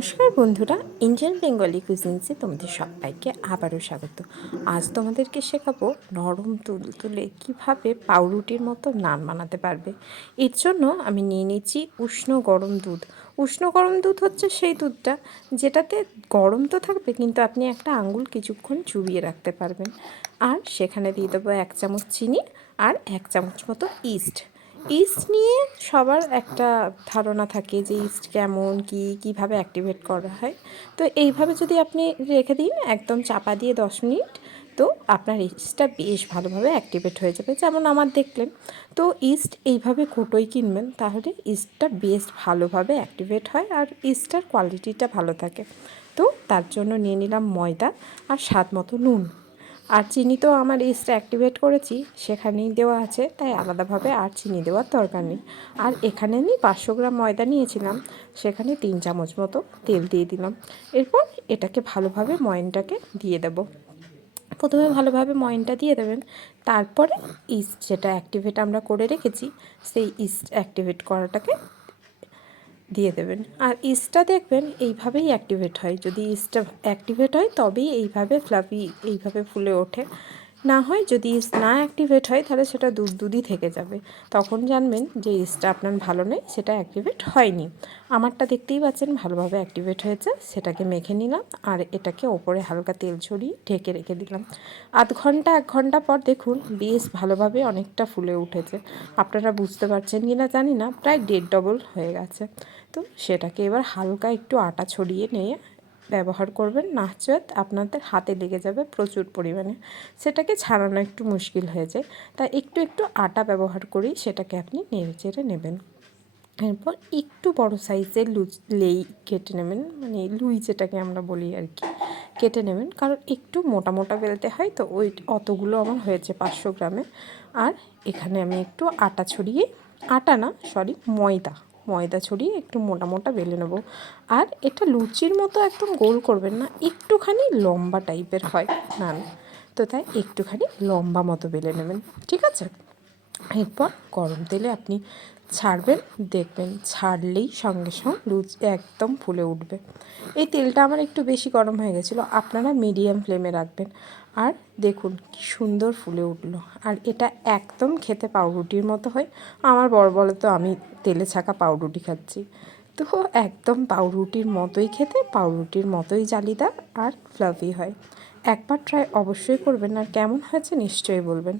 নমস্কার বন্ধুরা Indian Bengali কুজিন্সে তোমাদের সবাইকে আবারও স্বাগত। আজ তোমাদেরকে শেখাবো নরম তুল তুলে কীভাবে পাউরুটির মতো নান বানাতে পারবে। এর জন্য আমি নিয়ে নিচ্ছি উষ্ণ গরম দুধ। উষ্ণ গরম দুধ হচ্ছে সেই দুধটা যেটাতে গরম তো থাকবে, কিন্তু আপনি একটা আঙ্গুল কিছুক্ষণ চুবিয়ে রাখতে পারবেন। আর সেখানে দিয়ে দেবো এক চামচ চিনি আর এক চামচ মতো ইস্ট ইস্ট নিয়ে সবার একটা ধারণা থাকে যে ইস্ট কেমন, কি, কীভাবে অ্যাক্টিভেট করা হয়। তো এইভাবে যদি আপনি রেখে দিন, একদম চাপা দিয়ে দশ মিনিট, তো আপনার ইস্টটা বেশ ভালোভাবে অ্যাক্টিভেট হয়ে যাবে। যেমন আমার দেখলেন, তো ইস্ট এইভাবে কোটোই কিনবেন, তাহলে ইস্টটা বেশ ভালোভাবে অ্যাক্টিভেট হয় আর ইস্টটার কোয়ালিটিটা ভালো থাকে। তো তার জন্য নিয়ে নিলাম ময়দা আর স্বাদ মতো নুন। আর চিনি তো আমার ইস্ট অ্যাক্টিভেট করেছি, সেখানেই দেওয়া আছে, তাই আলাদাভাবে আর চিনি দেওয়ার দরকার নেই। আর এখানে আমি পাঁচশো গ্রাম ময়দা নিয়েছিলাম, সেখানে তিন চামচ মতো তেল দিয়ে দিলাম। এরপর এটাকে ভালোভাবে ময়নটাকে দিয়ে দেব। প্রথমে ভালোভাবে ময়নটা দিয়ে দেবেন, তারপরে ইস্ট যেটা অ্যাক্টিভেট আমরা করে রেখেছি, সেই ইস্ট অ্যাক্টিভেট করাটাকে দিয়ে দেবেন। আর ইস্টটা দেখবেন এইভাবেই অ্যাক্টিভেট হয়। যদি ইস্টটা অ্যাক্টিভেট হয়, তবেই এইভাবে ফ্লাফি এইভাবে ফুলে ওঠে। না হয় যদি ইস্ট না অ্যাক্টিভেট হয়, তাহলে সেটা দুধ দুধই থেকে যাবে। তখন জানবেন যে ইসটা আপনার ভালো নেই সেটা অ্যাক্টিভেট হয়নি। আমারটা দেখতেই পাচ্ছেন, ভালোভাবে অ্যাক্টিভেট হয়েছে, সেটাকে মেখে নিলাম, আর এটাকে ওপরে হালকা তেল ছড়িয়ে ঢেকে রেখে দিলাম। আধ ঘণ্টা, এক ঘণ্টা পর দেখুন, বেশ ভালোভাবে অনেকটা ফুলে উঠেছে। আপনারা বুঝতে পারছেন কি না জানি না, প্রায় দেড় ডবল হয়ে গেছে। তো সেটাকে এবার হালকা একটু আটা ছড়িয়ে নিয়ে ব্যবহার করবেন, নাচত আপনাদের হাতে লেগে যাবে প্রচুর পরিমাণে। সেটাকে ছাড়ানো একটু মুশকিল হয়ে যায়। তাই একটু একটু আটা ব্যবহার করেই সেটাকে আপনি নেড়ে চেড়ে নেবেন। এরপর একটু বড় সাইজের লুচ লেই কেটে নেবেন মানে লুই যেটাকে আমরা বলি আর কি, কেটে নেবেন। কারণ একটু মোটা মোটা বেলতে হয় তো ওই, অতগুলো আমার হয়েছে পাঁচশো গ্রামে। আর এখানে আমি একটু আটা ছড়িয়ে, আটা না সরি ময়দা ময়দা ছড়িয়ে একটু মোটা মোটা বেলে নেব। আর এটা লুচির মতো একদম গোল করবেন না, একটুখানি লম্বা টাইপের হয়, নান। তো তাই একটুখানি লম্বা মতো বেলে নেবেন, ঠিক আছে? এরপর গরম তেলে আপনি ছাড়বেন, দেখবেন ছাড়লেই সঙ্গে সঙ্গে লুচি একদম ফুলে উঠবে। এই তেলটা আমার একটু বেশি গরম হয়ে গেছিল, আপনারা মিডিয়াম ফ্লেমে রাখবেন। আর দেখুন কি সুন্দর ফুলে উঠল। আর এটা একদম খেতে পাউরুটির মতো হয়। আমার বড় বলে তো আমি তেলে ছাকা পাউরুটি খাচ্ছি। তো একদম পাউরুটির মতোই খেতে, পাউরুটির মতোই জালিদার আর ফ্লাফি হয়। একবার ট্রাই অবশ্যই করবেন আর কেমন হয়েছে নিশ্চয়ই বলবেন।